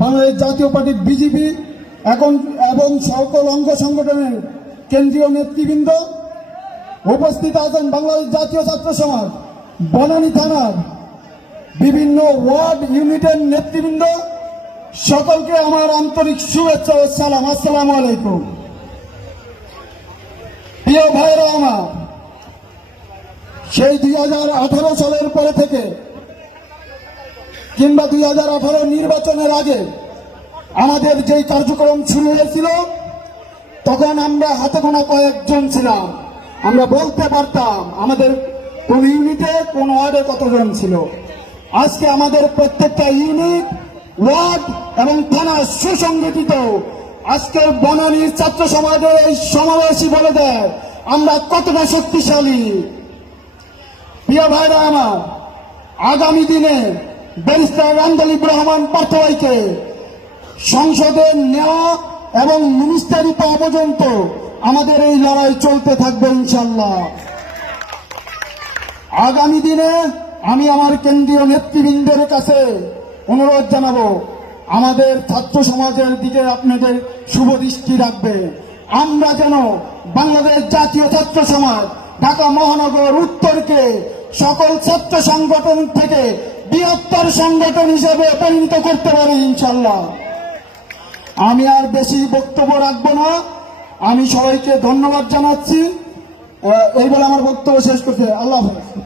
বাংলাদেশ জাতীয় পার্টির বিজেপি এখন এবং সকল অঙ্গ সংগঠনের কেন্দ্রীয় নেতৃবৃন্দ উপস্থিত আছেন বাংলাদেশ জাতীয় ছাত্র সমাজ, বনানী থানার বিভিন্ন ওয়ার্ড ইউনিটের নেতৃবৃন্দ। সকলকে আমার আন্তরিক শুভেচ্ছা ও সালাম। আসসালামু আলাইকুম। প্রিয় ভাইরা আমার, সেই দুই হাজার আঠারো সালের পরে থেকে কিংবা দুই হাজার নির্বাচনের আগে আমাদের যেই কার্যক্রম শুরু হয়েছিল, তখন আমরা হাতে গোনা কয়েকজন ছিলাম। আমরা বলতে পারতাম আমাদের কোন ইউনিটে কোন ওয়ার্ডে কতজন ছিল। আজকে আমাদের প্রত্যেকটা ইউনিট, ওয়ার্ড এবং থানা সুসংগঠিত। আজকে বনানীর ছাত্র সমাজের এই সমাবেশই বলে দেয়, আমরা কতটা শক্তিশালী। প্রিয় ভাইরা আমার, আগামী দিনে ব্যারিস্টার রামদলিব রহমান পার্থবাইকে সংসদে নেওয়া এবং মিনিস্টারি পাওয়া পর্যন্ত আমাদের এই লড়াই চলতে থাকবে ইনশাল্লাহ আগামী দিনে আমি আমার কেন্দ্রীয় নেতৃবৃন্দের কাছে অনুরোধ জানাব, আমাদের ছাত্র সমাজের দিকে আপনাদের শুভ দৃষ্টি রাখবে। আমরা যেন বাংলাদেশ জাতীয় ছাত্র সমাজ, ঢাকা মহানগর উত্তরকে সকল ছাত্র সংগঠন থেকে বৃহত্তর সংগঠন হিসেবে পরিণত করতে পারি ইনশাল্লাহ আমি আর বেশি বক্তব্য রাখব না। আমি সবাইকে ধন্যবাদ জানাচ্ছি। এই বলে আমার বক্তব্য শেষ করতে আল্লাহ হাফেজ।